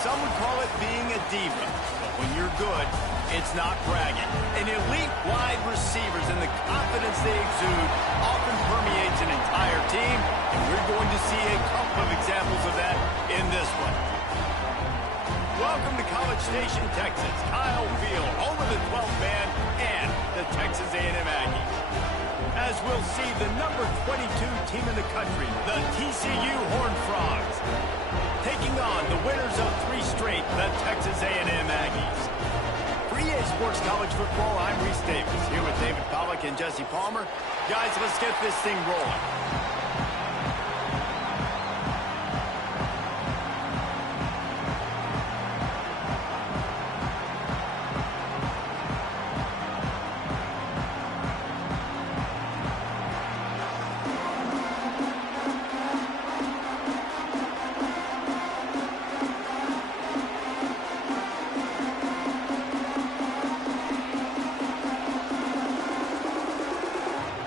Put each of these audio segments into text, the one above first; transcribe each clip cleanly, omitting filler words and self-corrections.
Some would call it being a diva, but when you're good, it's not bragging. An elite wide receivers and the confidence they exude often permeates an entire team, and we're going to see a couple of examples of that in this one. Welcome to College Station, Texas. Kyle Field, home of the 12th man and the Texas A&M Aggies. As we'll see, the number 22 team in the country, the TCU Horned Frogs, taking on the winners of 3 straight, the Texas A&M Aggies. For EA Sports College Football, I'm Reese Davis, here with David Pollack and Jesse Palmer. Guys, let's get this thing rolling.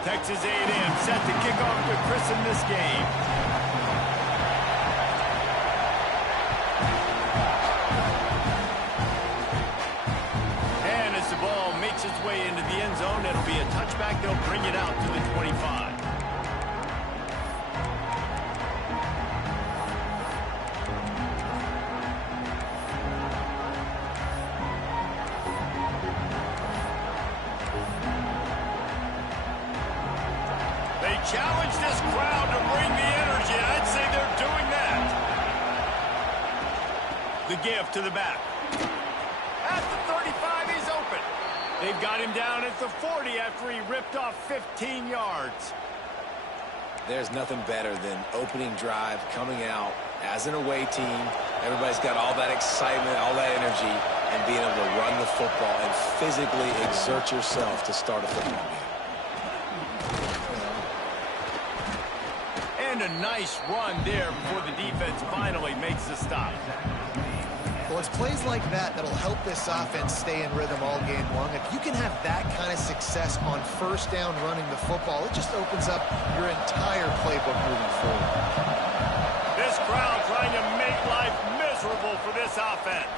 Texas A&M set to kick off to christen this game. And as the ball makes its way into the end zone, it'll be a touchback. They'll bring it out to the 25. Challenge this crowd to bring the energy. I'd say they're doing that. The give to the back. At the 35, he's open. They've got him down at the 40 after he ripped off 15 yards. There's nothing better than opening drive, coming out as an away team. Everybody's got all that excitement, all that energy, and being able to run the football and physically exert yourself to start a football game. And a nice run there before the defense finally makes the stop. Well, it's plays like that that'll help this offense stay in rhythm all game long. If you can have that kind of success on first down running the football, it just opens up your entire playbook moving forward. This crowd trying to make life miserable for this offense.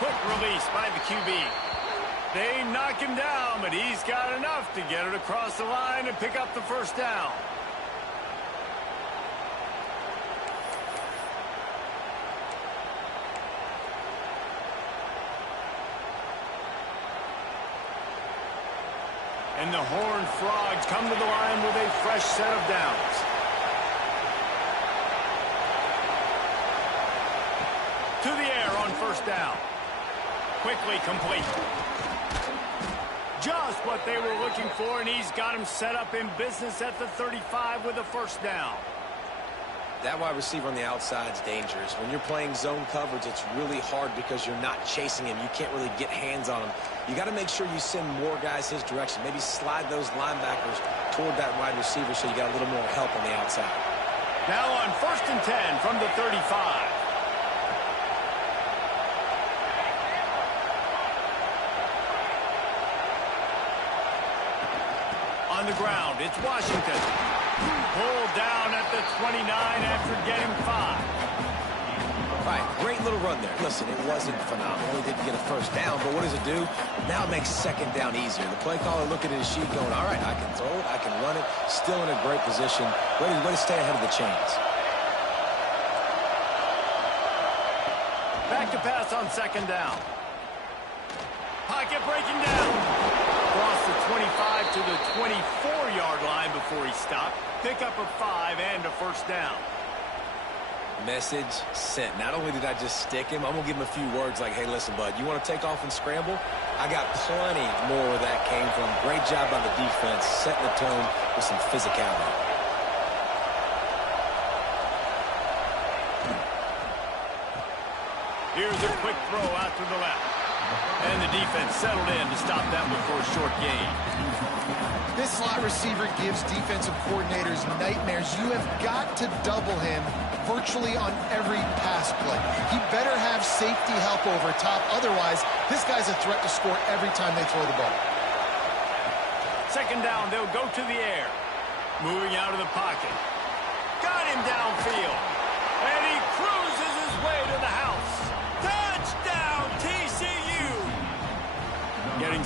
Quick release by the QB. They knock him down, but he's got enough to get it across the line and pick up the first down. And the Horned Frogs come to the line with a fresh set of downs. To the air on first down. Quickly complete. Just what they were looking for, and he's got him set up in business at the 35 with a first down. That wide receiver on the outside is dangerous. When you're playing zone coverage, it's really hard because you're not chasing him. You can't really get hands on him. You got to make sure you send more guys his direction. Maybe slide those linebackers toward that wide receiver so you got a little more help on the outside. Now on 1st and 10 from the 35. On the ground, it's Washington. Pulled down at the 29 after getting 5. All right, great little run there. Listen, it wasn't phenomenal. He didn't get a first down, but what does it do? Now it makes second down easier. The play caller looking at his sheet going, all right, I can throw it, I can run it. Still in a great position. Way to stay ahead of the chains. Back to pass on 2nd down. Pocket breaking down. Across the 25 to the 24-yard line before he stopped. Pick up a 5 and a first down. Message sent. Not only did I just stick him, I'm going to give him a few words like, hey, listen, bud, you want to take off and scramble? I got plenty more where that came from. Great job by the defense, setting the tone with some physicality. Here's a quick throw out to the left. And the defense settled in to stop that before a short gain. This slot receiver gives defensive coordinators nightmares. You have got to double him virtually on every pass play. He better have safety help over top. Otherwise, this guy's a threat to score every time they throw the ball. 2nd down, they'll go to the air. Moving out of the pocket. Got him downfield. And he cruises his way to the house.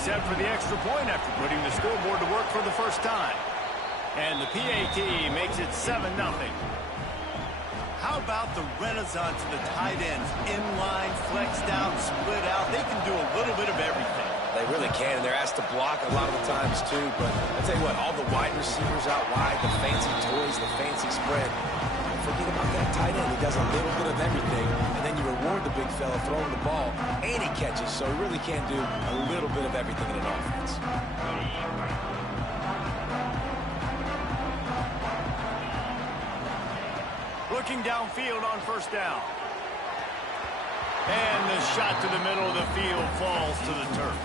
set for the extra point after putting the scoreboard to work for the first time. And the PAT makes it 7-0. How about the renaissance of the tight ends? Inline, flexed out, split out. They can do a little bit of everything. They really can, and they're asked to block a lot of the times, too. But I'll tell you what, all the wide receivers out wide, the fancy toys, the fancy spread, forget about that tight end. He does a little bit of everything, and then you reward the big fella throwing the ball, and he catches, so he really can do a little bit of everything in an offense. Looking downfield on first down. And the shot to the middle of the field falls to the turf.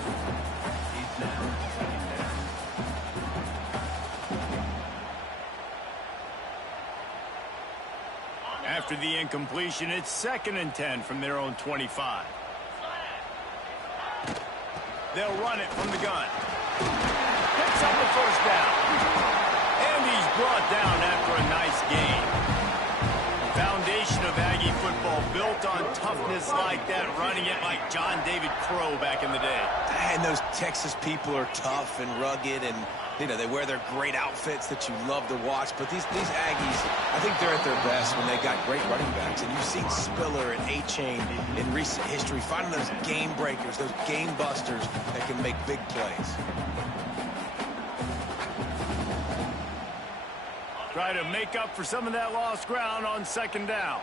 After the incompletion, it's 2nd and 10 from their own 25. They'll run it from the gun. Picks up the first down. And he's brought down after a nice gain. Foundation of Aggie football built on toughness like that, running it like John David Crow back in the day. And those Texas people are tough and rugged, and you know they wear their great outfits that you love to watch. But these Aggies, I think they're at their best when they got great running backs. And you've seen Spiller and A-Chain in recent history finding those game breakers, those game busters that can make big plays. Try to make up for some of that lost ground on 2nd down.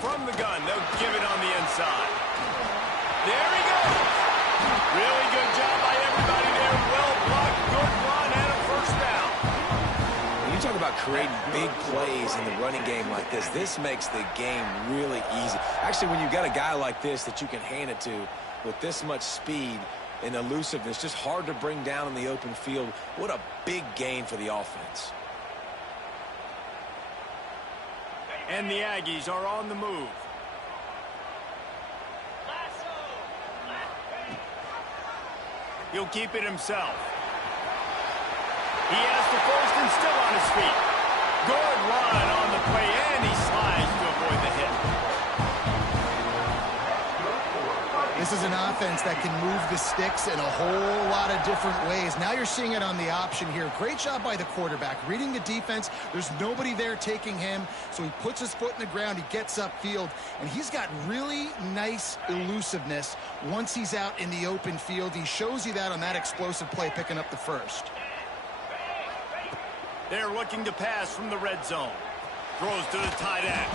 From the gun, they'll give it on the inside. There he goes. Really good job by everybody there. Well blocked, good run, and a first down. When you talk about creating big plays in the running game like this makes the game really easy. Actually, when you've got a guy like this that you can hand it to with this much speed and elusiveness, just hard to bring down in the open field. What a big gain for the offense. And the Aggies are on the move. He'll keep it himself. He has the first and still on his feet. Good run on the play, and he slides to avoid the hit. This is an offense that can move the sticks in a whole lot of different ways. Now you're seeing it on the option here. Great job by the quarterback. Reading the defense, there's nobody there taking him, so he puts his foot in the ground, he gets upfield, and he's got really nice elusiveness once he's out in the open field. He shows you that on that explosive play, picking up the first. They're looking to pass from the red zone. Throws to the tight end.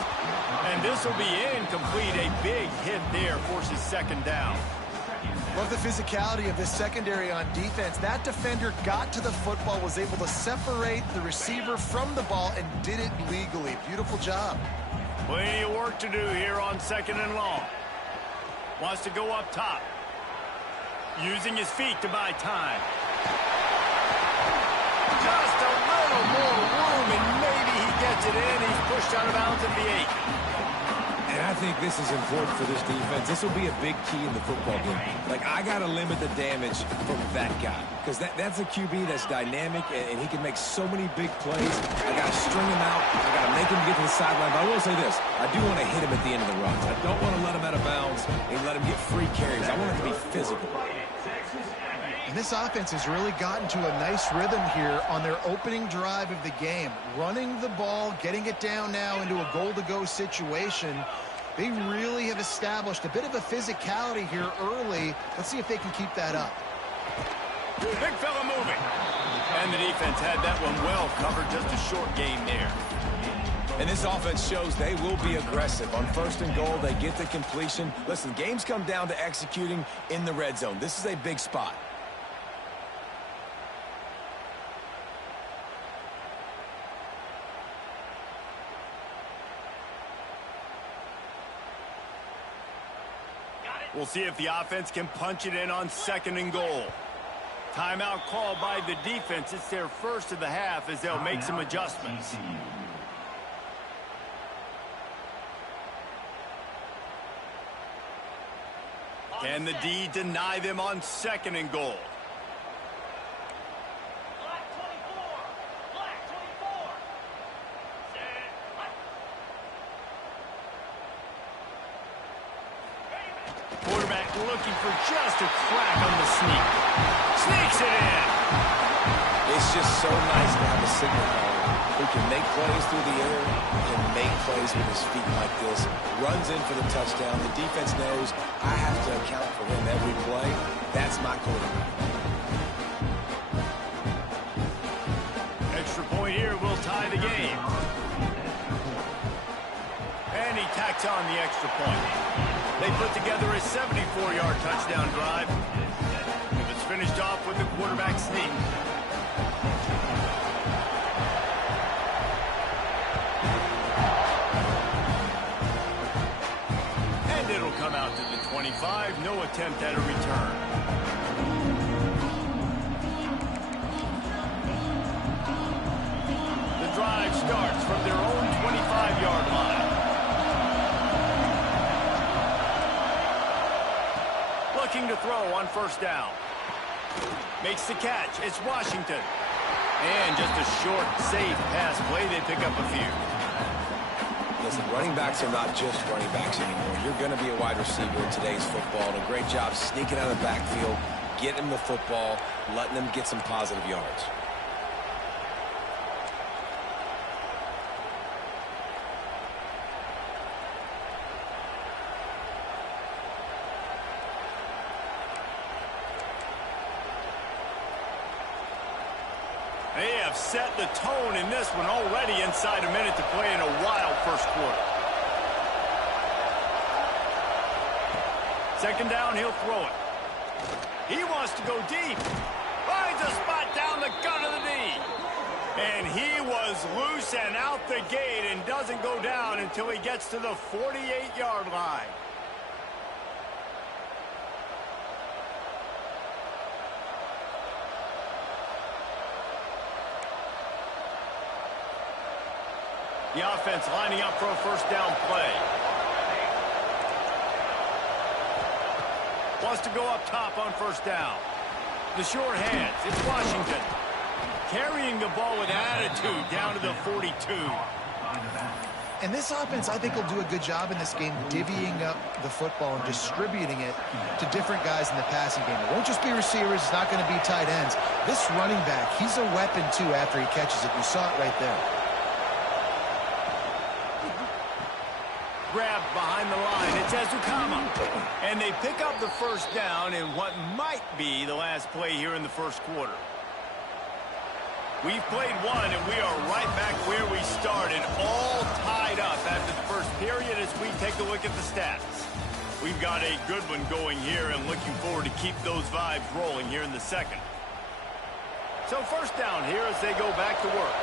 And this will be incomplete. A big hit there forces 2nd down. Love the physicality of this secondary on defense. That defender got to the football, was able to separate the receiver from the ball, and did it legally. Beautiful job. Plenty of work to do here on 2nd and long. Wants to go up top. Using his feet to buy time. Just a little more room, and maybe he gets it in. He's pushed out of bounds at the 8. And I think this is important for this defense. This will be a big key in the football game. Like, I got to limit the damage from that guy. Because that's a QB that's dynamic, and he can make so many big plays. I got to string him out. I got to make him get to the sideline. But I will say this. I do want to hit him at the end of the runs. I don't want to let him out of bounds and let him get free carries. I want it to be physical. And this offense has really gotten to a nice rhythm here on their opening drive of the game. Running the ball, getting it down now into a goal-to-go situation. They really have established a bit of a physicality here early. Let's see if they can keep that up. Big fella moving. And the defense had that one well covered. Just a short gain there. And this offense shows they will be aggressive. On 1st and goal, they get the completion. Listen, games come down to executing in the red zone. This is a big spot. We'll see if the offense can punch it in on 2nd and goal. Timeout called by the defense. It's their first of the half as they'll make some adjustments. Can the D deny them on 2nd and goal? quarterback looking for just a crack on the sneak. Sneaks it in. It's just so nice to have a signal caller who can make plays through the air and make plays with his feet like this. Runs in for the touchdown. The defense knows I have to account for him every play. That's my quarterback. Extra point here will tie the game. And he tacks on the extra point. They put together a 74-yard touchdown drive. It was finished off with the quarterback sneak. And it'll come out to the 25. No attempt at a return. The drive starts from their own 25-yard line. Looking to throw on first down. Makes the catch. It's Washington. And just a short, safe pass play. They pick up a few. Listen, running backs are not just running backs anymore. You're going to be a wide receiver in today's football. And a great job sneaking out of the backfield, getting them the football, letting them get some positive yards. They have set the tone in this one already inside a minute to play in a wild first quarter. Second down, he'll throw it. He wants to go deep. Finds a spot down the gut of the knee. And he was loose and out the gate and doesn't go down until he gets to the 48-yard line. The offense lining up for a first down play. Wants to go up top on first down. The short hands. It's Washington. Carrying the ball with attitude down to the 42. And this offense, I think, will do a good job in this game divvying up the football and distributing it to different guys in the passing game. It won't just be receivers. It's not going to be tight ends. This running back, he's a weapon, too, after he catches it. You saw it right there. Grabbed behind the line. It's Ezukama. And they pick up the first down in what might be the last play here in the first quarter. We've played one, and we are right back where we started, all tied up after the first period as we take a look at the stats. We've got a good one going here and looking forward to keep those vibes rolling here in the second. So first down here as they go back to work.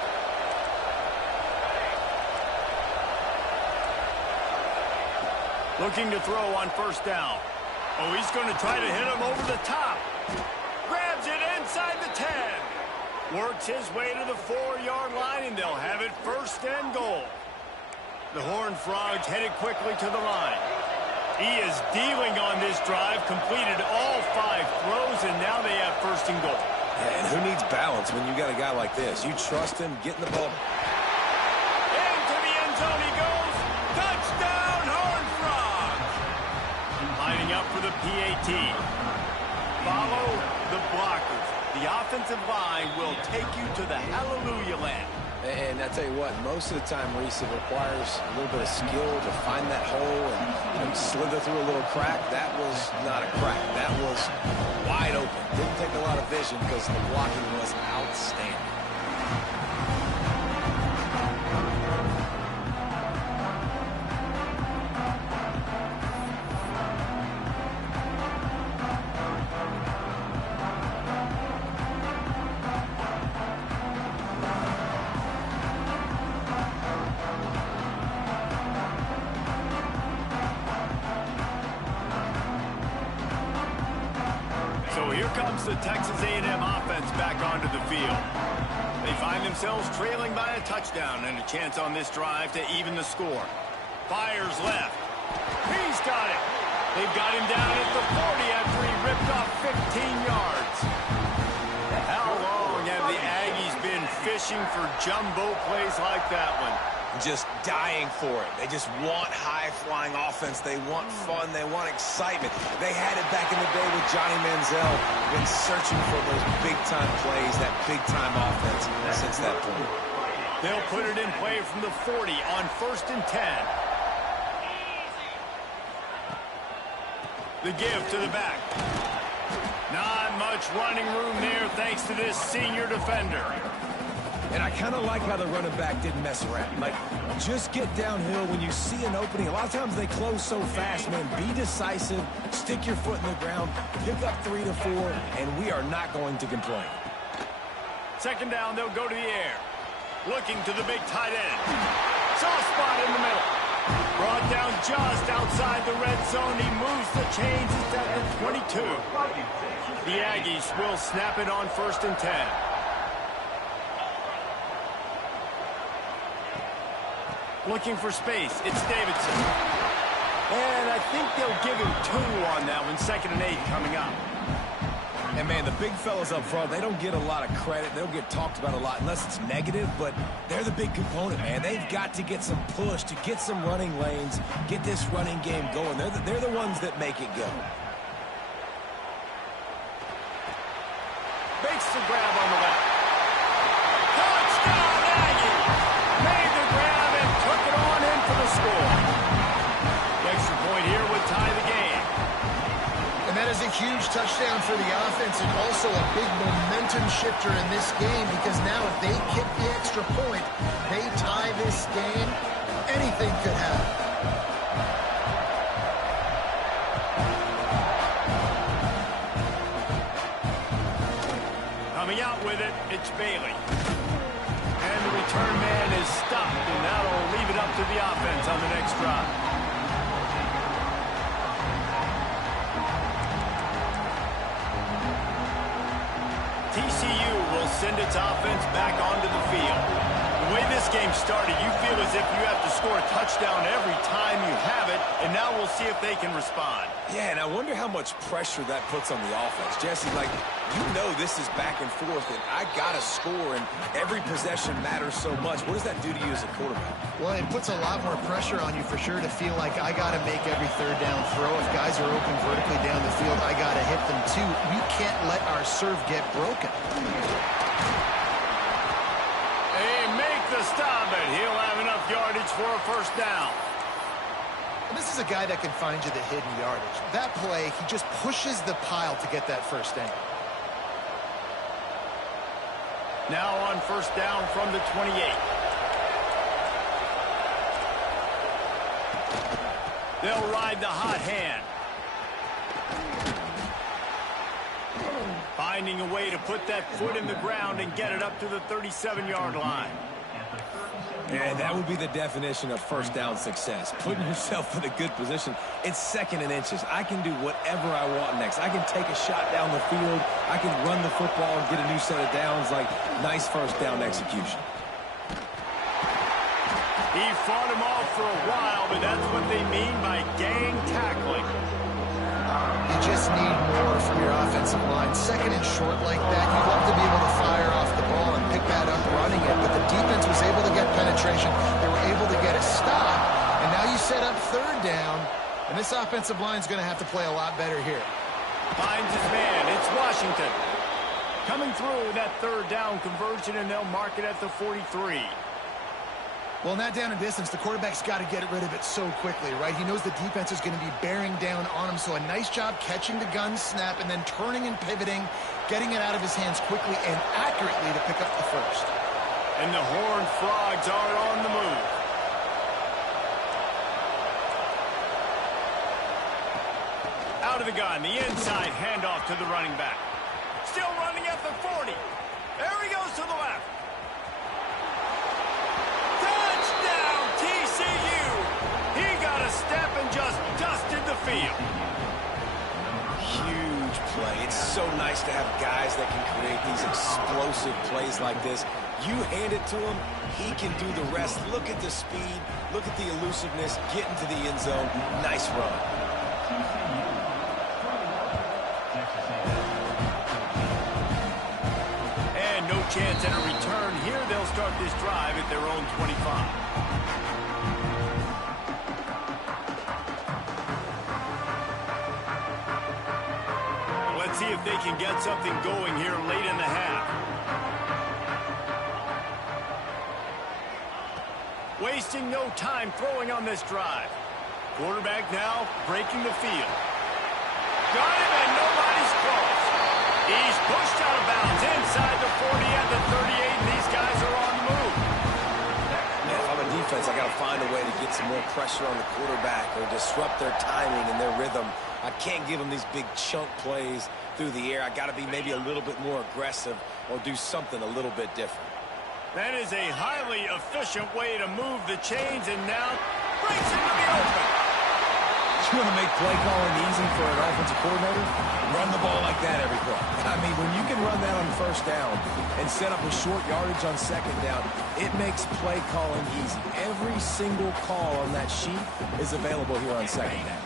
Looking to throw on first down. Oh, he's going to try to hit him over the top. Grabs it inside the 10. Works his way to the 4-yard line, and they'll have it first and goal. The Horned Frogs headed quickly to the line. He is dealing on this drive, completed all 5 throws, and now they have first and goal. Yeah, and who needs balance when you got a guy like this? You trust him, getting the ball. Into the end zone he goes. Touchdown, Horned Frogs. Lining up for the PAT. Follow the blockers. The offensive line will take you to the hallelujah land. And I tell you what, most of the time, Reese, it requires a little bit of skill to find that hole and slither through a little crack. That was not a crack. That was wide open. Didn't take a lot of vision because the blocking was outstanding. The Texas A&M offense back onto the field. They find themselves trailing by a touchdown and a chance on this drive to even the score. Fires left. He's got it. They've got him down at the 40 after he ripped off 15 yards. How long have the Aggies been fishing for jumbo plays like that one? just dying for it. They just want high-flying offense. They want fun. They want excitement. They had it back in the day with Johnny Manziel. Been searching for those big-time plays, that big-time offense since that point. They'll put it in play from the 40 on 1st and 10. The give to the back. Not much running room there thanks to this senior defender. And I kind of like how the running back didn't mess around. Like, just get downhill when you see an opening. A lot of times they close so fast, man. Be decisive, stick your foot in the ground, pick up 3 to 4, and we are not going to complain. 2nd down, they'll go to the air. Looking to the big tight end. Soft spot in the middle. Brought down just outside the red zone. He moves the chains. It's at the 22. The Aggies will snap it on 1st and 10. Looking for space. It's Davidson. And I think they'll give him 2 on that one. 2nd and 8 coming up. And, man, the big fellas up front, they don't get a lot of credit. They don't get talked about a lot unless it's negative, but they're the big component, man. They've got to get some push, to get some running lanes, get this running game going. They're the ones that make it go. Makes the grab on the left. Touchdown, Aggie! Made the grab and took it on in for the score. The extra point here would tie the game. And that is a huge touchdown for the offense and also a big momentum shifter in this game because now if they kick the extra point, they tie this game, anything could happen. Coming out with it, it's Bailey. And the return man is stopped, and that'll leave it up to the offense on the next drive. TCU will send its offense back onto the field. The way this game started, you feel as if you have to score a touchdown every time you have it, and now we'll see if they can respond. Yeah, and I wonder how much pressure that puts on the offense. Jesse, like, you know this is back and forth, and I got to score, and every possession matters so much. What does that do to you as a quarterback? Well, it puts a lot more pressure on you for sure to feel like I got to make every 3rd down throw. If guys are open vertically down the field, I got to hit them too. We can't let our serve get broken. They make the stop, and he'll have enough yardage for a 1st down. And this is a guy that can find you the hidden yardage. That play, he just pushes the pile to get that 1st down. Now on 1st down from the 28. They'll ride the hot hand. Finding a way to put that foot in the ground and get it up to the 37-yard line. And that would be the definition of 1st down success. Putting yourself in a good position. It's 2nd and inches. I can do whatever I want next. I can take a shot down the field. I can run the football and get a new set of downs. Like, nice 1st down execution. He fought him off for a while, but that's what they mean by gang tackling. You just need more from your offensive line. 2nd and short like that, you'd love to be able to fire off the ball and pick that up running it, but the defense was able to get penetration. They were able to get a stop, and now you set up 3rd down, and this offensive line is going to have to play a lot better here. Finds his man. It's Washington. Coming through that 3rd down conversion, and they'll mark it at the 43. Well, in that down and distance, the quarterback's got to get rid of it so quickly, right? He knows the defense is going to be bearing down on him, so a nice job catching the gun snap and then turning and pivoting, getting it out of his hands quickly and accurately to pick up the 1st. And the Horned Frogs are on the move. Out of the gun, the inside handoff to the running back. Still running at the 40. There he goes to the left. Touchdown, TCU! He got a step and just dusted the field. Huge play. It's so nice to have guys that can create these explosive plays like this. You hand it to him, he can do the rest. Look at the speed, look at the elusiveness, get into the end zone. Nice run. And no chance at a return here. They'll start this drive at their own 25. they can get something going here late in the half. Wasting no time throwing on this drive. Quarterback now breaking the field. Got him, and nobody's close. He's pushed out of bounds inside the 40 and the 38, and these guys are on the move. Man, if I'm a defense, I got to find a way to get some more pressure on the quarterback or disrupt their timing and their rhythm. I can't give them these big chunk plays through the air. I got to be maybe a little bit more aggressive or do something a little bit different. That is a highly efficient way to move the chains, and now breaks into the open. You want to make play calling easy for an offensive coordinator? Run the ball like that every play. I mean, when you can run that on first down and set up a short yardage on second down, it makes play calling easy. Every single call on that sheet is available here on second down.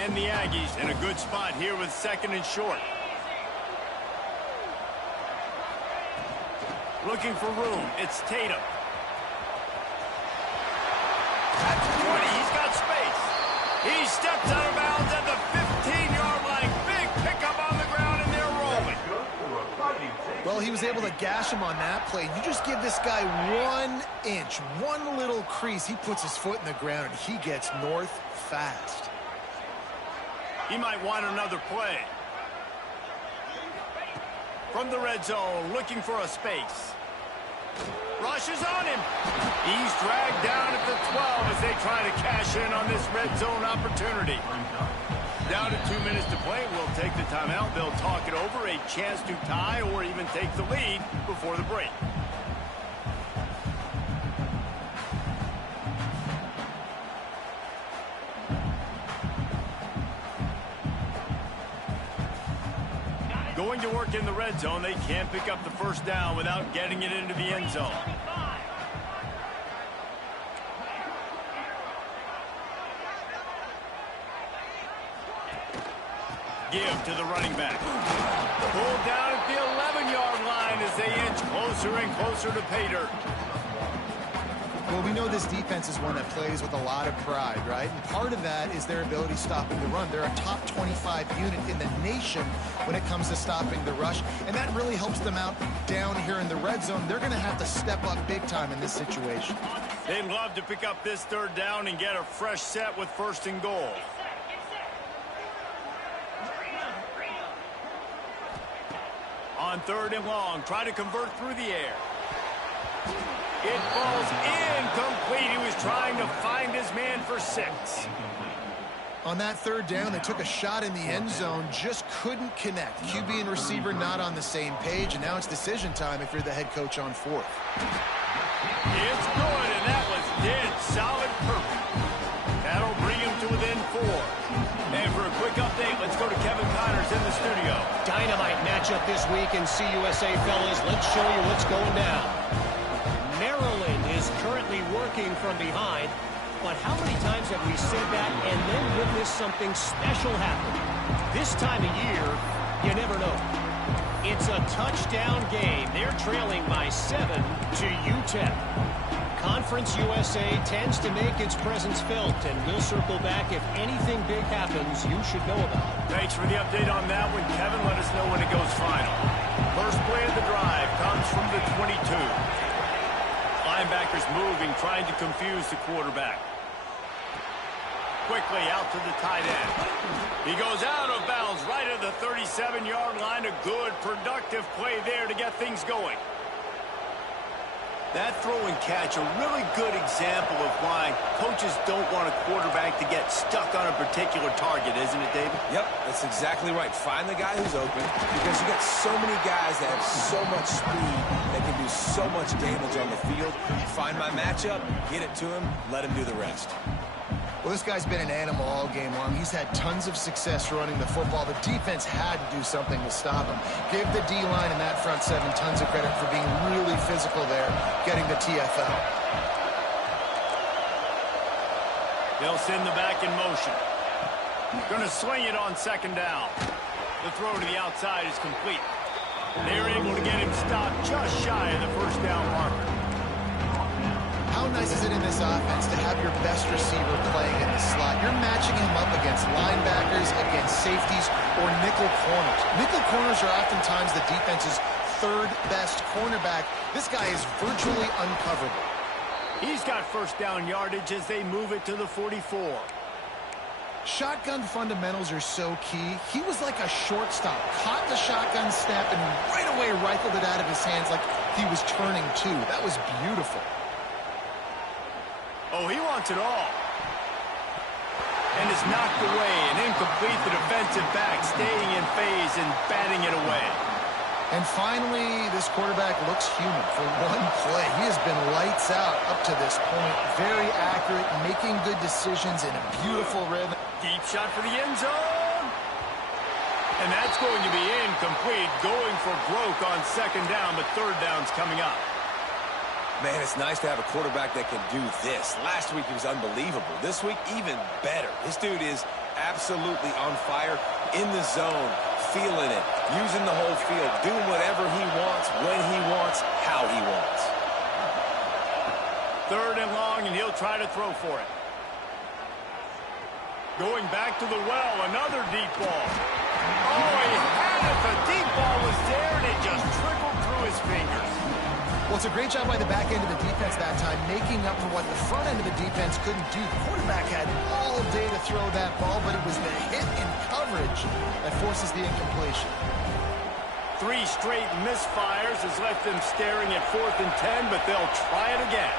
And the Aggies in a good spot here with second and short. Looking for room. It's Tatum. At the 20, he's got space. He steps out of bounds at the 15-yard line. Big pickup on the ground, and they're rolling. Well, he was able to gash him on that play. You just give this guy 1 inch, one little crease. He puts his foot in the ground, and he gets north fast. He might want another play. From the red zone, looking for a space. Rushes on him. He's dragged down at the 12 as they try to cash in on this red zone opportunity. Down to 2 minutes to play. We'll take the timeout. They'll talk it over. A chance to tie or even take the lead before the break. Going to work in the red zone. They can't pick up the first down without getting it into the end zone. Give to the running back. Pulled down at the 11-yard line as they inch closer and closer to pay dirt. Well, we know this defense is one that plays with a lot of pride, right? And part of that is their ability stopping the run. They're a top 25 unit in the nation when it comes to stopping the rush, and that really helps them out down here in the red zone. They're going to have to step up big time in this situation. They'd love to pick up this third down and get a fresh set with first and goal. On third and long, try to convert through the air. It falls incomplete. He was trying to find his man for 6. On that third down, they took a shot in the end zone, just couldn't connect. QB and receiver not on the same page, and now it's decision time if you're the head coach on fourth. It's good, and that was dead solid perfect. That'll bring him to within 4. And for a quick update, let's go to Kevin Connors in the studio. Dynamite matchup this week in CUSA, fellas. Let's show you what's going down. Maryland is currently working from behind, but how many times have we said that and then witnessed something special happen? This time of year, you never know. It's a touchdown game. They're trailing by 7 to UTEP. Conference USA tends to make its presence felt, and we'll circle back if anything big happens you should know about. Thanks for the update on that one, Kevin. Let us know when it goes final. First play of the drive comes from the 22. Linebackers moving, trying to confuse the quarterback. Quickly out to the tight end. He goes out of bounds right at the 37-yard line. A good, productive play there to get things going. That throw and catch, a really good example of why coaches don't want a quarterback to get stuck on a particular target, isn't it, David? Yep, that's exactly right. Find the guy who's open, because you got so many guys that have so much speed that can do so much damage on the field. Find my matchup, get it to him, let him do the rest. Well, this guy's been an animal all game long. He's had tons of success running the football. The defense had to do something to stop him. Give the D-line and that front 7 tons of credit for being really physical there, getting the TFL. They'll send the back in motion. Going to swing it on second down. The throw to the outside is complete. They're able to get him stopped just shy of the first down marker. How nice is it in this offense to have your best receiver playing in the slot? You're matching him up against linebackers, against safeties, or nickel corners. Nickel corners are oftentimes the defense's third best cornerback. This guy is virtually uncoverable. He's got first down yardage as they move it to the 44. Shotgun fundamentals are so key. He was like a shortstop, caught the shotgun snap and right away rifled it out of his hands like he was turning two. That was beautiful. Oh, he wants it all. And it's knocked away and incomplete. The defensive back staying in phase and batting it away. And finally, this quarterback looks human for one play. He has been lights out up to this point. Very accurate, making good decisions in a beautiful rhythm. Deep shot for the end zone. And that's going to be incomplete. Going for broke on second down, but third down's coming up. Man, it's nice to have a quarterback that can do this. Last week he was unbelievable. This week, even better. This dude is absolutely on fire, in the zone, feeling it, using the whole field, doing whatever he wants, when he wants, how he wants. Third and long, and he'll try to throw for it. Going back to the well, another deep ball. Oh, he had it. The deep ball was there, and it just trickled through his fingers. Well, it's a great job by the back end of the defense that time, making up for what the front end of the defense couldn't do. The quarterback had all day to throw that ball, but it was the hit in coverage that forces the incompletion. 3 straight misfires has left them staring at 4th and 10, but they'll try it again.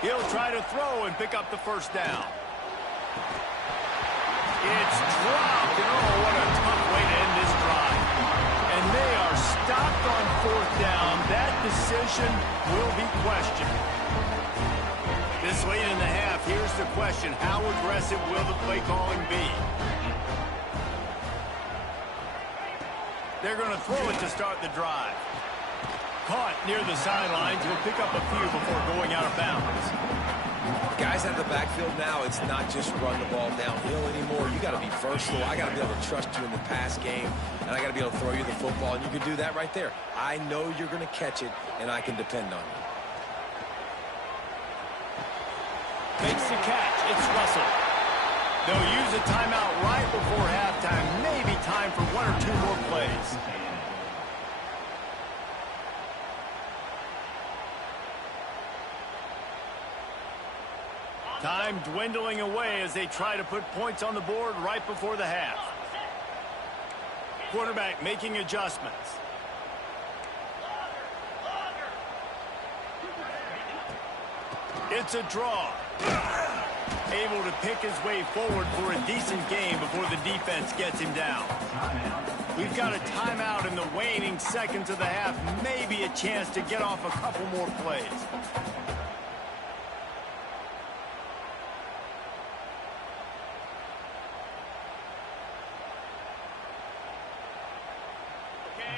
He'll try to throw and pick up the first down. It's dropped. And oh, what a tough way to end this drive. And they are stopped on 4th down. That decision will be questioned. This late in the half, here's the question. How aggressive will the play calling be? They're going to throw it to start the drive. Caught near the sidelines. He'll pick up a few before going out of bounds. Guys out of the backfield now, it's not just run the ball downhill anymore. You got to be versatile. I got to be able to trust you in the pass game, and I got to be able to throw you the football, and you can do that right there. I know you're going to catch it, and I can depend on you. Makes the catch. It's Russell. They'll use a timeout right before halftime. Maybe time for 1 or 2 more plays. Time dwindling away as they try to put points on the board right before the half. Quarterback making adjustments. It's a draw. Able to pick his way forward for a decent game before the defense gets him down. We've got a timeout in the waning seconds of the half. Maybe a chance to get off a couple more plays.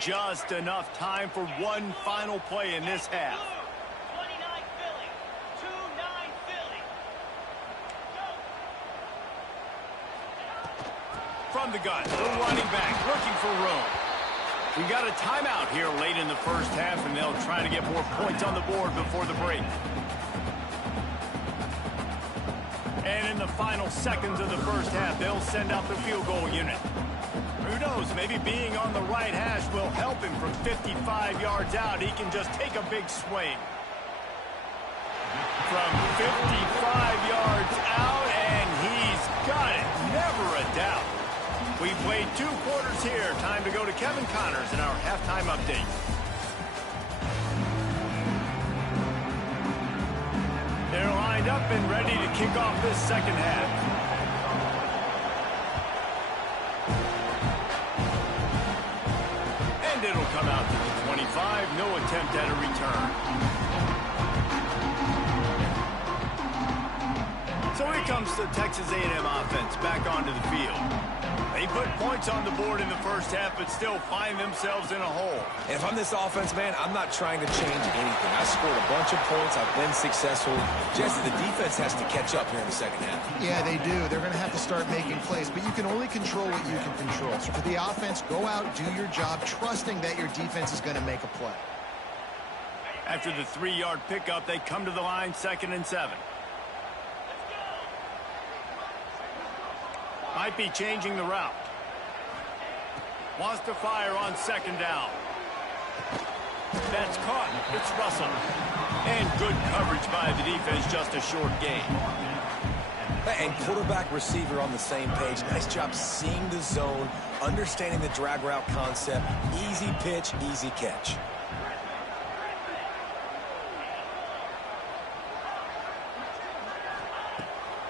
Just enough time for one final play in this half. From the gun, the running back looking for room. We got a timeout here late in the first half, and they'll try to get more points on the board before the break. And in the final seconds of the first half, they'll send out the field goal unit. Who knows, maybe being on the right hash will help him from 55 yards out. He can just take a big swing. From 55 yards out, and he's got it. Never a doubt. We played 2 quarters here. Time to go to Kevin Connors in our halftime update. They're lined up and ready to kick off this second half. And it'll come out to the 25. No attempt at a return. So here comes the Texas A&M offense back onto the field. They put points on the board in the first half, but still find themselves in a hole. And if I'm this offense, man, I'm not trying to change anything. I scored a bunch of points. I've been successful. Jesse, the defense has to catch up here in the second half. Yeah, they do. They're going to have to start making plays, but you can only control what you can control. So for the offense, go out, do your job, trusting that your defense is going to make a play. After the 3-yard pickup, they come to the line, 2nd and 7. Might be changing the route. Wants to fire on 2nd down. That's caught. It's Russell. And good coverage by the defense, just a short gain. And quarterback receiver on the same page. Nice job seeing the zone, understanding the drag route concept. Easy pitch, easy catch.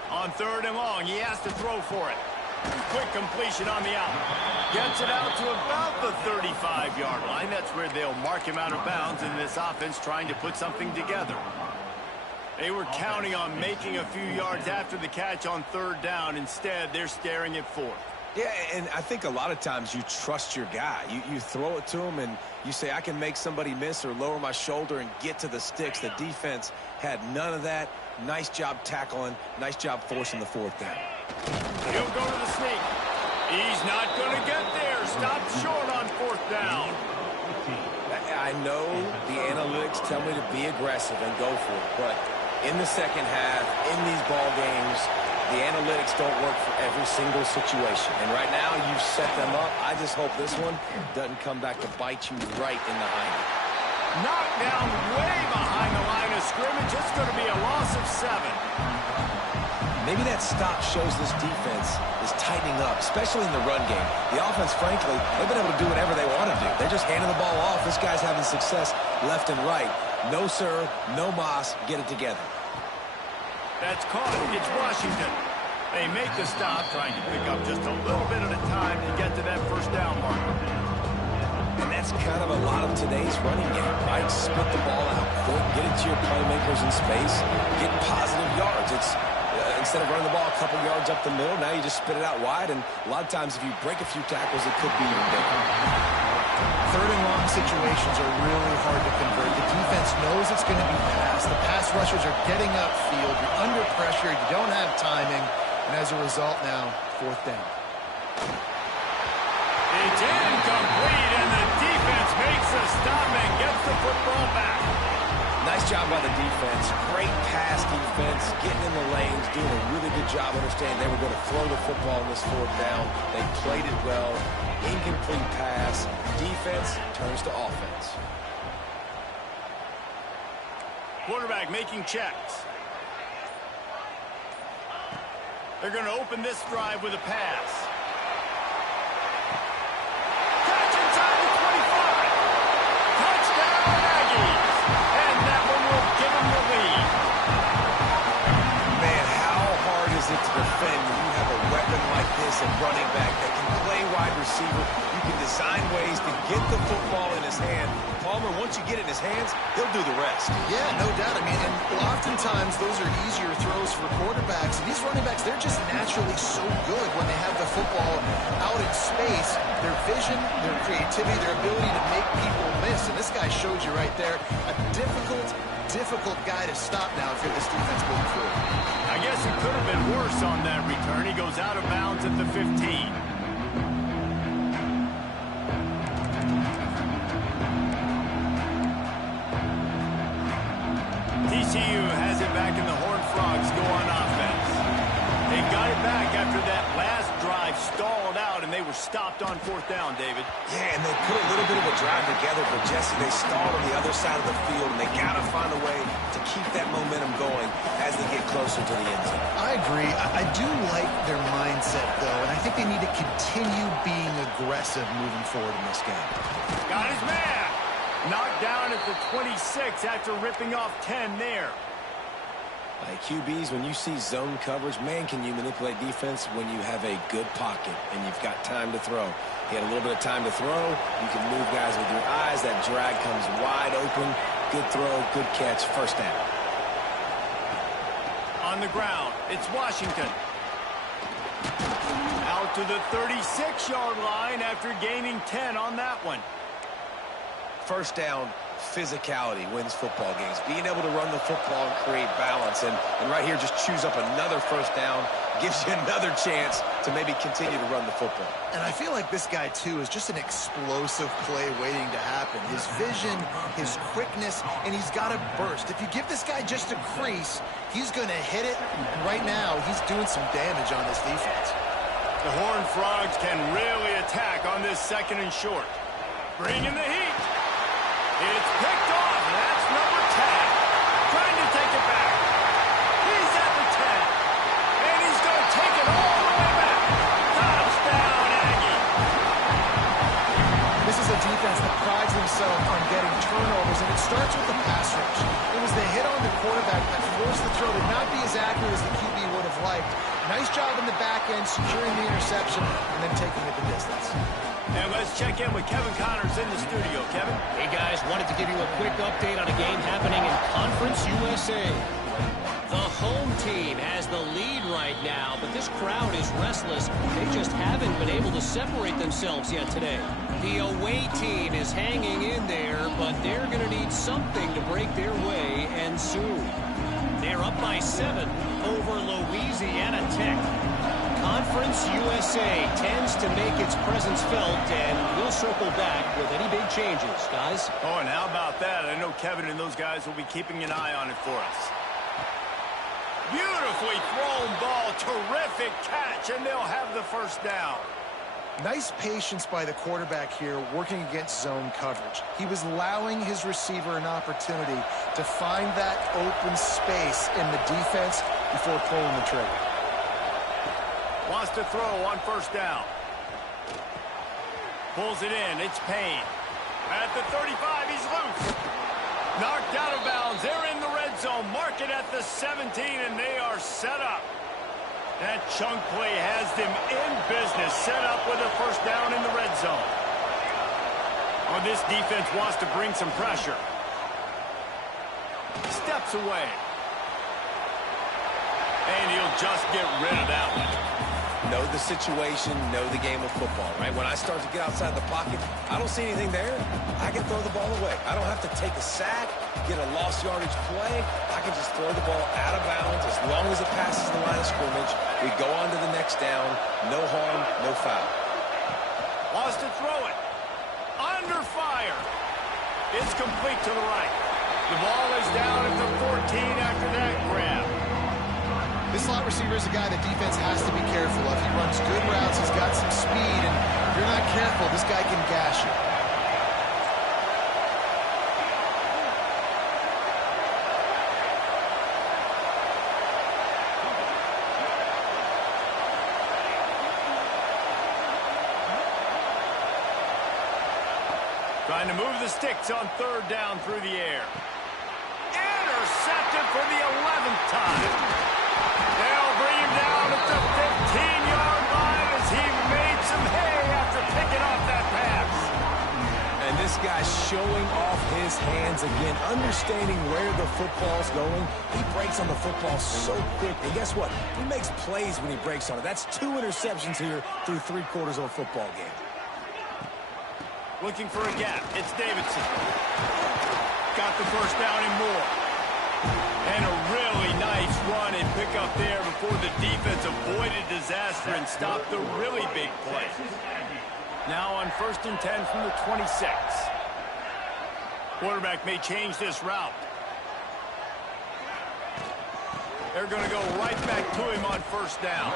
On 3rd and long, he has to throw for it. Quick completion on the out. Gets it out to about the 35-yard line. That's where they'll mark him out of bounds in this offense trying to put something together. They were counting on making a few yards after the catch on 3rd down. Instead, they're staring at 4th. Yeah, and I think a lot of times you trust your guy. You throw it to him and you say, I can make somebody miss or lower my shoulder and get to the sticks. The defense had none of that. Nice job tackling. Nice job forcing the 4th down. He'll go to the sneak. He's not going to get there. Stopped short on 4th down. I know the analytics tell me to be aggressive and go for it, but in the second half, in these ball games, the analytics don't work for every single situation. And right now, you've set them up. I just hope this one doesn't come back to bite you right in the hind. Knocked down way behind the line of scrimmage. It's going to be a loss of 7. Maybe that stop shows this defense is tightening up, especially in the run game. The offense, frankly, they've been able to do whatever they want to do. They're just handing the ball off. This guy's having success left and right. No, sir, no mas. Get it together. That's caught. It's Washington. They make the stop, trying to pick up just a little bit at a time to get to that 1st down marker. And that's kind of a lot of today's running game, right? Split the ball out quick, get it to your playmakers in space, get positive yards. It's instead of running the ball a couple yards up the middle, now you just spit it out wide, and a lot of times if you break a few tackles, it could be even bigger. 3rd and long situations are really hard to convert. The defense knows it's going to be passed. The pass rushers are getting upfield. You're under pressure. You don't have timing. And as a result now, 4th down. It's incomplete, and the defense makes a stop and gets the football back. Nice job by the defense. Great pass defense, getting in the lanes, doing a really good job understanding they were going to throw the football on this 4th down. They played it well. Incomplete pass. Defense turns to offense. Quarterback making checks. They're going to open this drive with a pass. Catch inside the 25. Touchdown, Aggies. And that one will give them the lead. Man, how hard is it to defend when you have a weapon like this at running back that can play wide receiver? You can design ways to get the football in his hand. Palmer, once you get it in his hands, he'll do the rest. Yeah, no doubt. I mean, and oftentimes those are easier throws for quarterbacks. And these running backs, they're just naturally so good when they have the football out in space. Their vision, their creativity, their ability to make people miss. And this guy showed you right there a difficult guy to stop now if you're this defense moving forward. I guess it could have been worse on that return. He goes out of bounds at the 15. TCU has it back in the Horned Frogs go on offense. They got it back after that last drive stalled out, and they were stopped on 4th down, David. Yeah, and they put a little bit of a drive together, but Jesse, they stalled on the other side of the field, and they got to find a way to keep that momentum going as they get closer to the end zone. I agree. I do like their mindset, though, and I think they need to continue being aggressive moving forward in this game. Got his man. Knocked down at the 26 after ripping off 10 there. Like QBs, when you see zone coverage, man, can you manipulate defense when you have a good pocket and you've got time to throw. He had a little bit of time to throw. You can move guys with your eyes. That drag comes wide open. Good throw, good catch, 1st down. On the ground, it's Washington. Out to the 36-yard line after gaining 10 on that one. First down, physicality wins football games. Being able to run the football and create balance. And right here, just choose up another first down. Gives you another chance to maybe continue to run the football. And I feel like this guy, too, is just an explosive play waiting to happen. His vision, his quickness, and he's got a burst. If you give this guy just a crease, he's going to hit it. And right now, he's doing some damage on this defense. The Horned Frogs can really attack on this second and short. Bring in the heat. It's picked off. That's number 10. Trying to take it back. He's at the 10. And he's going to take it all the way back. Touchdown, Aggie. This is a defense that prides themselves on getting turnovers, and it starts with the pass rush. It was the hit on the quarterback that forced the throw to not be as accurate as the QB would have liked. Nice job in the back end, securing the interception, and then taking it the distance. And let's check in with Kevin Connors in the studio. Kevin? Hey, guys, wanted to give you a quick update on a game happening in Conference USA. The home team has the lead right now, but this crowd is restless. They just haven't been able to separate themselves yet today. The away team is hanging in there, but they're going to need something to break their way, and soon. They're up by 7 over Louisiana Tech. Conference USA tends to make its presence felt, and we'll circle back with any big changes, guys. Oh, and how about that? I know Kevin and those guys will be keeping an eye on it for us. Beautifully thrown ball. Terrific catch, and they'll have the first down. Nice patience by the quarterback here, working against zone coverage. He was allowing his receiver an opportunity to find that open space in the defense before pulling the trigger. Wants to throw on first down. Pulls it in. It's Payne. At the 35, he's loose. Knocked out of bounds. They're in the red zone. Mark it at the 17, and they are set up. That chunk play has them in business. Set up with a first down in the red zone. Well, this defense wants to bring some pressure. Steps away. And he'll just get rid of that one. Know the situation, know the game of football, right? When I start to get outside the pocket, I don't see anything there. I can throw the ball away. I don't have to take a sack, get a lost yardage play. I can just throw the ball out of bounds as long as it passes the line of scrimmage. We go on to the next down. No harm, no foul. Wants to throw it. Under fire. It's complete to the right. The ball is down at the 14 after that grab. This slot receiver is a guy the defense has to be careful of. He runs good routes, he's got some speed, and if you're not careful, this guy can gash you. Trying to move the sticks on third down through the air. Intercepted for the 11th time. They'll bring him down at the 15-yard line as he made some hay after picking off that pass. And this guy's showing off his hands again, understanding where the football's going. He breaks on the football so quick. And guess what? He makes plays when he breaks on it. That's 2 interceptions here through 3 quarters of a football game. Looking for a gap. It's Davidson. Got the first down and more. And a really nice run and pick up there before the defense avoided disaster and stopped the really big play. Now on 1st and 10 from the 26. Quarterback may change this route. They're going to go right back to him on first down.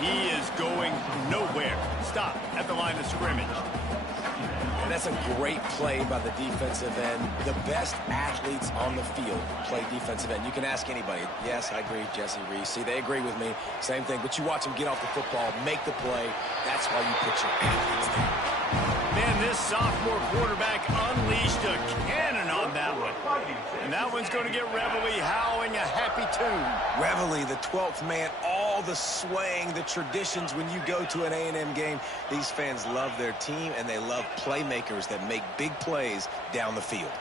He is going nowhere. Stop at the line of scrimmage. And that's a great play by the defensive end. The best athletes on the field play defensive end. You can ask anybody. Yes, I agree, Jesse Reese. See, they agree with me. Same thing. But you watch them get off the football, make the play. That's why you put your athletes there. Man, this sophomore quarterback unleashed a cannon on that one. And that one's going to get Reveille howling a happy tune. Reveille, the 12th man, all the swaying, the traditions when you go to an A&M game. These fans love their team, and they love playmakers that make big plays down the field.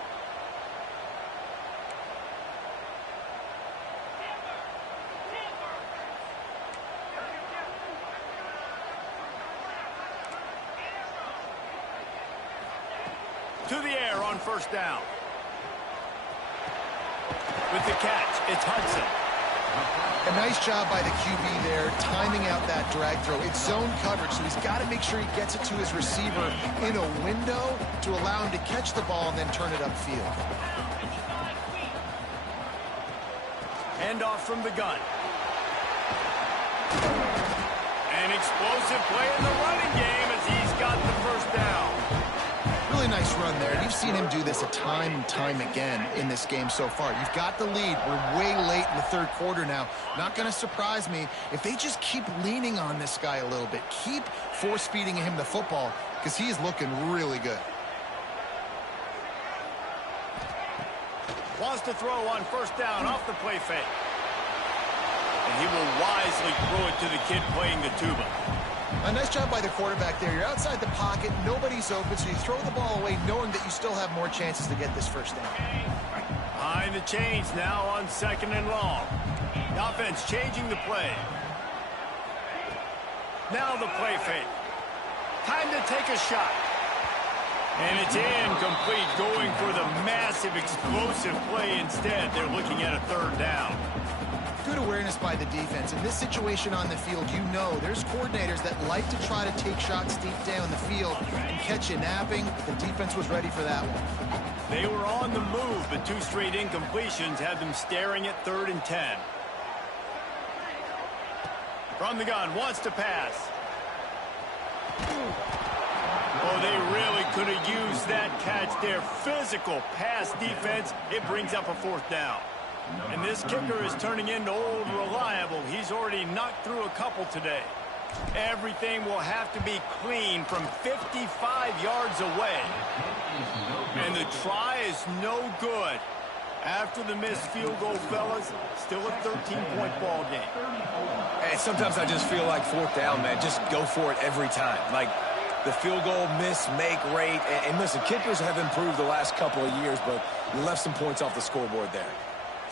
first down. With the catch, it's Hudson. A nice job by the QB there, timing out that drag throw. It's zone coverage, so he's got to make sure he gets it to his receiver in a window to allow him to catch the ball and then turn it upfield. Hand off from the gun. An explosive play in the running game as he's got the first down. Really nice run there. You've seen him do this a time and time again in this game so far. You've got the lead. We're way late in the third quarter now. Not going to surprise me if they just keep leaning on this guy a little bit. Keep force-feeding him the football because he is looking really good. Wants to throw on first down off the play fake. And he will wisely throw it to the kid playing the tuba. A nice job by the quarterback there. You're outside the pocket, nobody's open, so you throw the ball away knowing that you still have more chances to get this first down. Behind the chains now on second and long. The offense changing the play. Now the play fake. Time to take a shot. And it's incomplete, going for the massive explosive play instead. They're looking at a third down. Good awareness by the defense. In this situation on the field, you know there's coordinators that like to try to take shots deep down the field and catch you napping. The defense was ready for that one. They were on the move, but two straight incompletions had them staring at 3rd and 10. From the gun, wants to pass. Oh, they really could have used that catch there. Physical pass defense. It brings up a 4th down. And this kicker is turning into old reliable. He's already knocked through a couple today. Everything will have to be clean from 55 yards away. And the try is no good. After the missed field goal, fellas, still a 13-point ball game. Hey, sometimes I just feel like 4th down, man. Just go for it every time. Like the field goal miss, make rate. And listen, kickers have improved the last couple of years, but you left some points off the scoreboard there.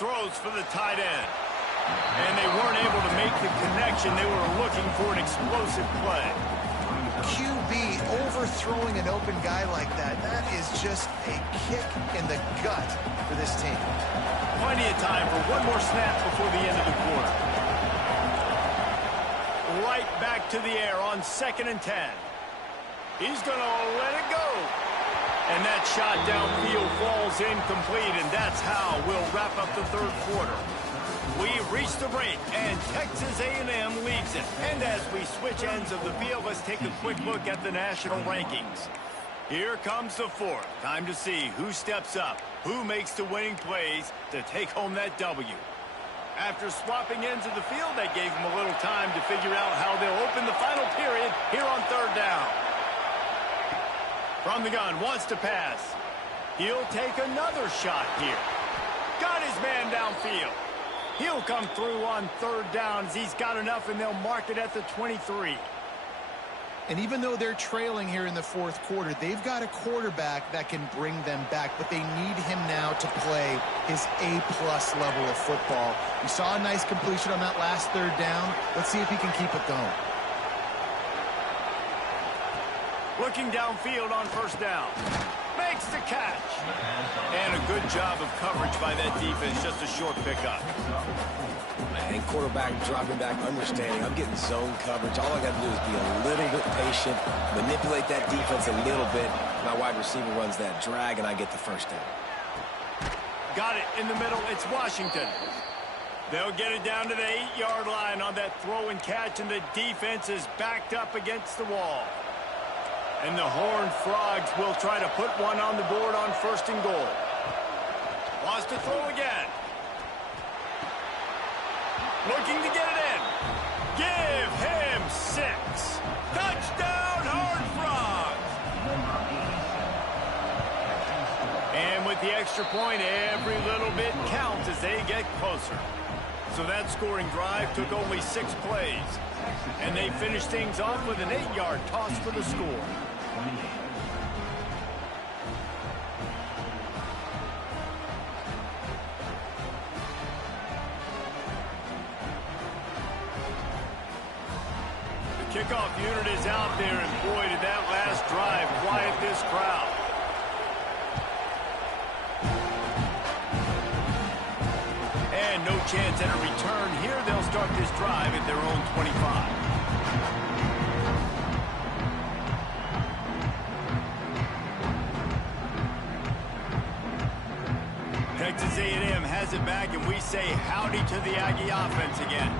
Throws for the tight end. And they weren't able to make the connection. They were looking for an explosive play. QB overthrowing an open guy like that, that is just a kick in the gut for this team. Plenty of time for one more snap before the end of the quarter. Right back to the air on 2nd and 10. He's going to let it go. And that shot downfield falls incomplete, and that's how we'll wrap up the third quarter. We've reached the break, and Texas A&M leads it. And as we switch ends of the field, let's take a quick look at the national rankings. Here comes the 4th. Time to see who steps up, who makes the winning plays to take home that W. After swapping ends of the field, that gave them a little time to figure out how they'll open the final period here on 3rd down. From the gun, wants to pass. He'll take another shot here. Got his man downfield. He'll come through on 3rd down as he's got enough, and they'll mark it at the 23. And even though they're trailing here in the 4th quarter, they've got a quarterback that can bring them back, but they need him now to play his A-plus level of football. We saw a nice completion on that last 3rd down. Let's see if he can keep it going. Looking downfield on 1st down. Makes the catch. And a good job of coverage by that defense. Just a short pickup. And quarterback dropping back, understanding. I'm getting zone coverage. All I got to do is be a little bit patient, manipulate that defense a little bit. My wide receiver runs that drag, and I get the first down. Got it in the middle. It's Washington. They'll get it down to the 8-yard line on that throw and catch, and the defense is backed up against the wall. And the Horned Frogs will try to put one on the board on 1st and goal. Wants to throw again. Looking to get it in. Give him 6. Touchdown, Horned Frogs. And with the extra point, every little bit counts as they get closer. So that scoring drive took only 6 plays. And they finished things off with an 8-yard toss for the score. The kickoff unit is out there, and boy, did that last drive quiet this crowd. no chance at a return. Here they'll start this drive at their own 25. Texas A&M has it back, and we say howdy to the Aggie offense again.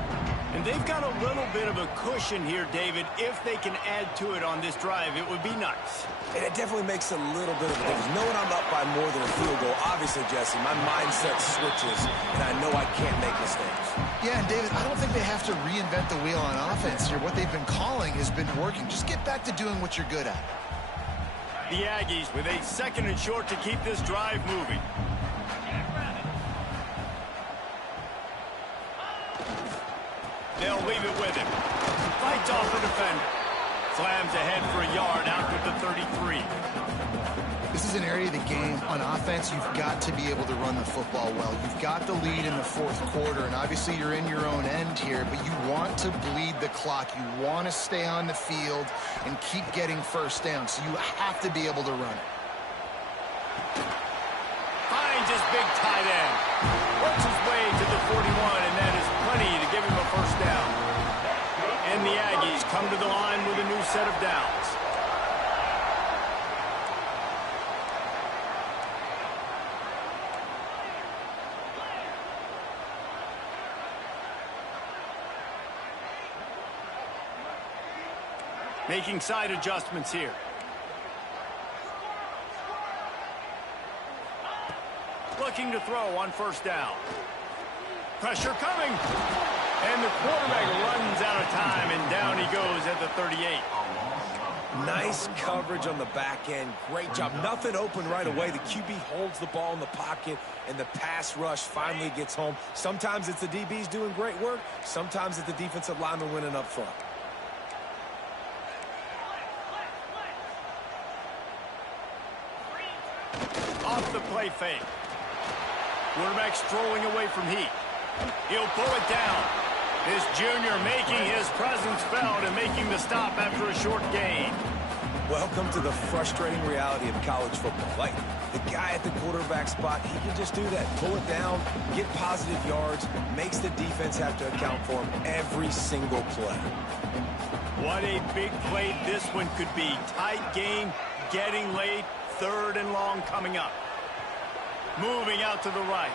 And they've got a little bit of a cushion here, David. If they can add to it on this drive, it would be nice. And it definitely makes a little bit of a difference. Knowing I'm up by more than a field goal, obviously, Jesse, my mindset switches, and I know I can't make mistakes. Yeah, and David, I don't think they have to reinvent the wheel on offense here. What they've been calling has been working. Just get back to doing what you're good at. The Aggies with a 2nd and short to keep this drive moving. They'll leave it with him. Fights off the defender. Slams ahead for a yard out to the 33. This is an area of the game on offense you've got to be able to run the football well. You've got the lead in the 4th quarter, and obviously you're in your own end here, but you want to bleed the clock. You want to stay on the field and keep getting first down, so you have to be able to run it. Finds his big tight end. Works his way to the 41, and that is plenty to give him a first down. And the Aggies come to the line with a new set of downs. Making side adjustments here. Looking to throw on first down. Pressure coming. And the quarterback runs out of time, and down he goes at the 38. Nice coverage on the back end. Great job. Nothing open right away. The QB holds the ball in the pocket, and the pass rush finally gets home. Sometimes it's the DBs doing great work. Sometimes it's the defensive lineman winning up front. Off the play fake. Quarterback strolling away from heat. He'll pull it down. This junior making his presence felt and making the stop after a short gain. Welcome to the frustrating reality of college football. Like, the guy at the quarterback spot, he can just do that. Pull it down, get positive yards, makes the defense have to account for him every single play. What a big play this one could be. Tight game, getting late, 3rd and long coming up. Moving out to the right.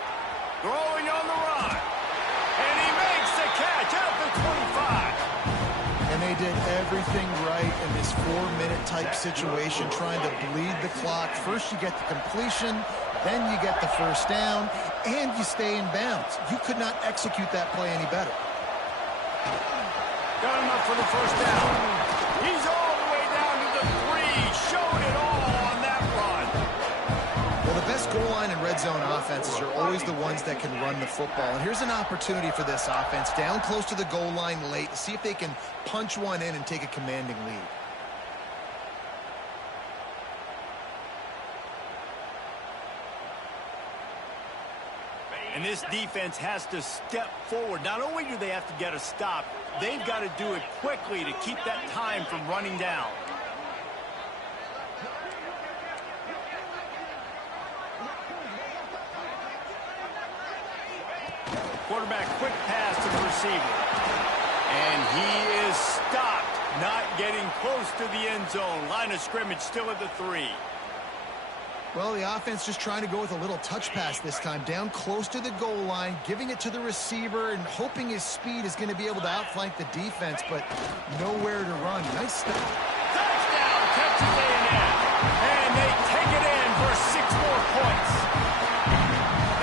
Throwing on the run. And he makes the catch at the 25. And they did everything right in this 4-minute type situation, trying to bleed the clock. First you get the completion, then you get the first down, and you stay in bounds. You could not execute that play any better. Got enough for the first down. He's all the way down to the 3. Showed it all on that run. Well, the best goal line and red zone offenses are always the ones that can run the football. And here's an opportunity for this offense, down close to the goal line late, to see if they can punch one in and take a commanding lead. And this defense has to step forward. Not only do they have to get a stop, they've got to do it quickly to keep that time from running down. Quarterback, quick pass to the receiver. And he is stopped, not getting close to the end zone. Line of scrimmage still at the 3. Well, the offense just trying to go with a little touch pass this time, down close to the goal line, giving it to the receiver and hoping his speed is going to be able to outflank the defense, but nowhere to run. Nice stop. Touchdown, Texas A&M. And they take it in for 6 more points.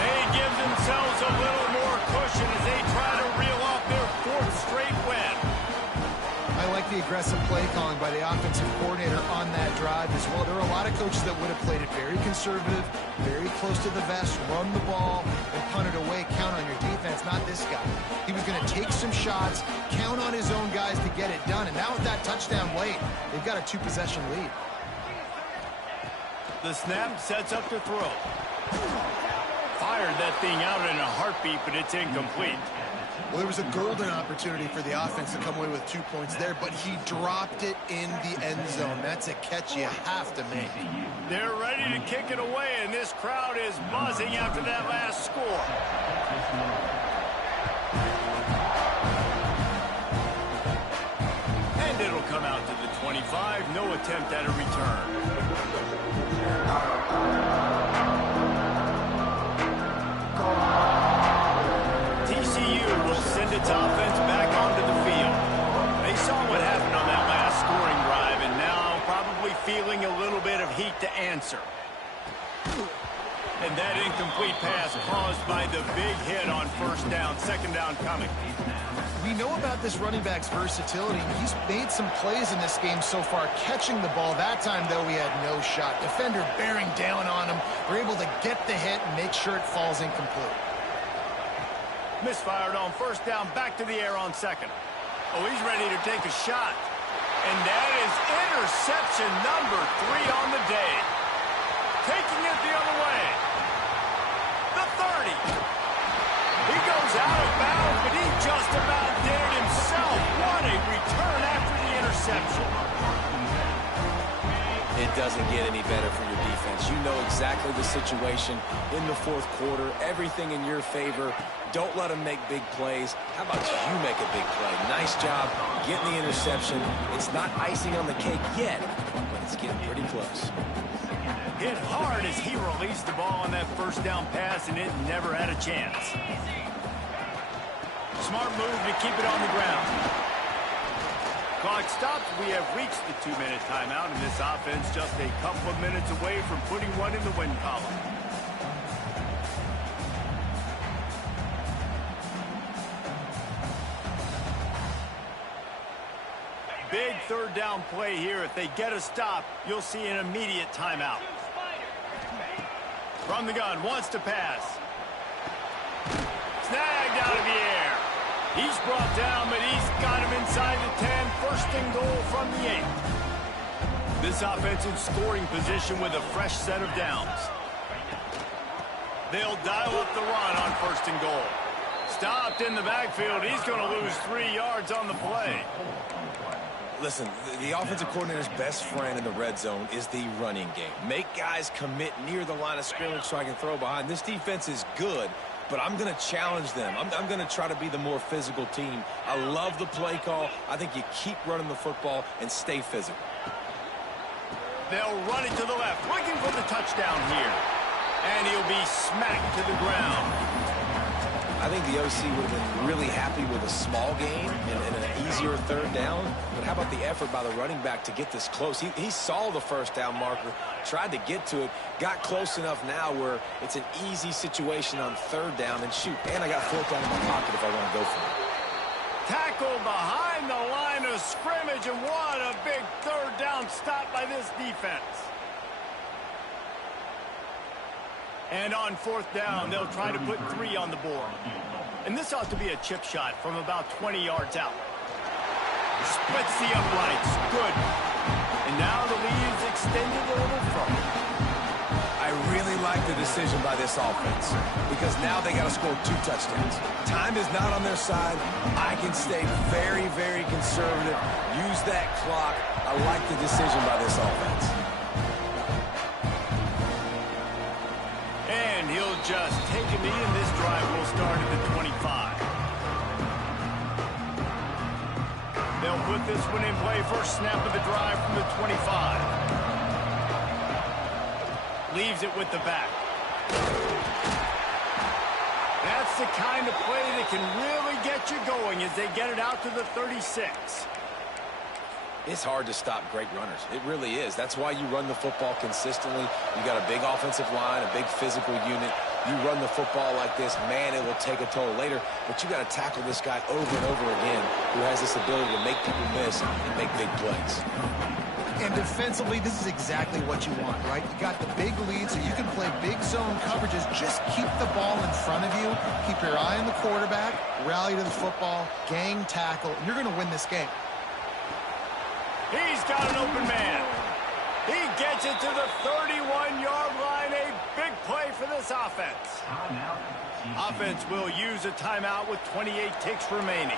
They give themselves a little more cushion as they try to reel off their 4th straight win. I like the aggressive play calling by the offensive coordinator on that drive as well. There are a lot of coaches that would have played it very conservative, very close to the vest, run the ball, and punt it away, count on your defense. Not this guy. He was going to take some shots, count on his own guys to get it done, and now with that touchdown late, they've got a 2-possession lead. The snap sets up to throw. Fired that thing out in a heartbeat, but it's incomplete. Well, there was a golden opportunity for the offense to come away with 2 points there, but he dropped it in the end zone. That's a catch you have to make. They're ready to kick it away, and this crowd is buzzing after that last score. And it'll come out to the 25. No attempt at a return. TCU will send its offense back onto the field. They saw what happened on that last scoring drive, and now probably feeling a little bit of heat to answer. And that incomplete pass caused by the big hit on first down, second down coming. We know about this running back's versatility. He's made some plays in this game so far, catching the ball. That time, though, he had no shot. Defender bearing down on him. They're able to get the hit and make sure it falls incomplete. Misfired on first down, back to the air on second. Oh, he's ready to take a shot. And that is interception number 3 on the day. Taking it the other way. The 30. He goes out of bounds, but he just about did it himself. What a return after the interception. It doesn't get any better for your defense. You know exactly the situation in the fourth quarter. Everything in your favor. Don't let them make big plays. How about you make a big play? Nice job getting the interception. It's not icing on the cake yet, but it's getting pretty close. Hit hard as he released the ball on that first down pass, and it never had a chance. Smart move to keep it on the ground. Clock stops. We have reached the 2-minute timeout, and this offense just a couple of minutes away from putting one in the win column. Big third down play here. If they get a stop, you'll see an immediate timeout. From the gun, wants to pass. Snagged out of the air. He's brought down, but he's got him inside the 10. First and goal from the 8. This offense in scoring position with a fresh set of downs. They'll dial up the run on first and goal. Stopped in the backfield. He's going to lose 3 yards on the play. Listen, the offensive coordinator's best friend in the red zone is the running game. Make guys commit near the line of scrimmage so I can throw behind. This defense is good, but I'm going to challenge them. I'm going to try to be the more physical team. I love the play call. I think you keep running the football and stay physical. They'll run it to the left, looking for the touchdown here. And he'll be smacked to the ground. I think the OC would have been really happy with a small gain and an easier third down. But how about the effort by the running back to get this close? He saw the first down marker, tried to get to it, got close enough now where it's an easy situation on third down. And shoot, and I got fourth down in my pocket if I want to go for it. Tackle behind the line of scrimmage, and what a big third down stop by this defense. And on fourth down, they'll try to put 3 on the board. And this ought to be a chip shot from about 20 yards out. Splits the uprights. Good. And now the lead's extended a little further. I really like the decision by this offense because now they got to score 2 touchdowns. Time is not on their side. I can stay very, very conservative. Use that clock. I like the decision by this offense. And he'll just take a knee, and this drive will start at the 25. They'll put this one in play. First snap of the drive from the 25. Leaves it with the back. That's the kind of play that can really get you going as they get it out to the 36. It's hard to stop great runners. It really is. That's why you run the football consistently. You got a big offensive line, a big physical unit. You run the football like this, man, it will take a toll later. But you got to tackle this guy over and over again who has this ability to make people miss and make big plays. And defensively, this is exactly what you want, right? You got the big lead, so you can play big zone coverages. Just keep the ball in front of you. Keep your eye on the quarterback. Rally to the football. Gang tackle. You're going to win this game. He's got an open man. He gets it to the 31-yard line. A big play for this offense. Offense will use a timeout with 28 ticks remaining.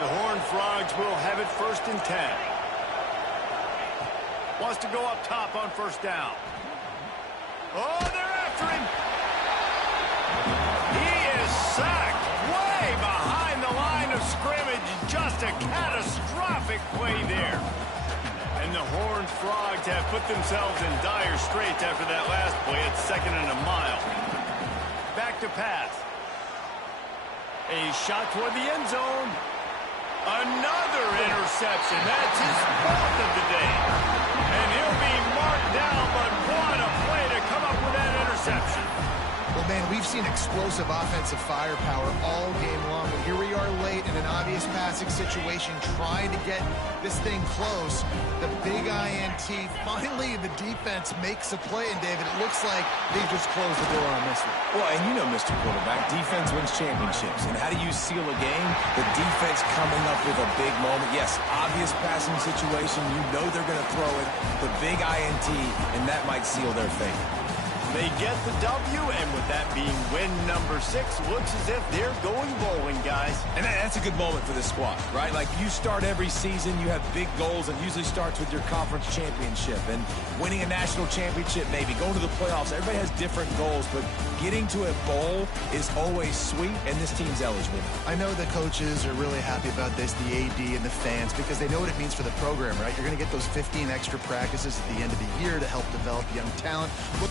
The Horned Frogs will have it first and 10. Wants to go up top on first down. Oh, they're after him. He is sacked way behind just a catastrophic play there. And the Horned Frogs have put themselves in dire straits after that last play at 2nd and a mile. Back to pass. A shot toward the end zone. Another interception. That's his 4th of the day. And he'll be marked down, but what a play to come up with that interception. Well, man, we've seen explosive offensive firepower all game long, and here we are late in an obvious passing situation trying to get this thing close. The big INT, finally the defense makes a play, and David, it looks like they just closed the door on this one. Well, and you know, Mr. Quarterback, defense wins championships. And how do you seal a game? The defense coming up with a big moment. Yes, obvious passing situation. You know they're going to throw it. The big INT, and that might seal their fate. They get the W, and with that being win number 6, looks as if they're going bowling, guys. And that's a good moment for this squad, right? Like, you start every season, you have big goals, and usually starts with your conference championship. And winning a national championship, maybe going to the playoffs. Everybody has different goals, but getting to a bowl is always sweet, and this team's eligible. I know the coaches are really happy about this, the AD and the fans, because they know what it means for the program, right? You're going to get those 15 extra practices at the end of the year to help develop young talent. Look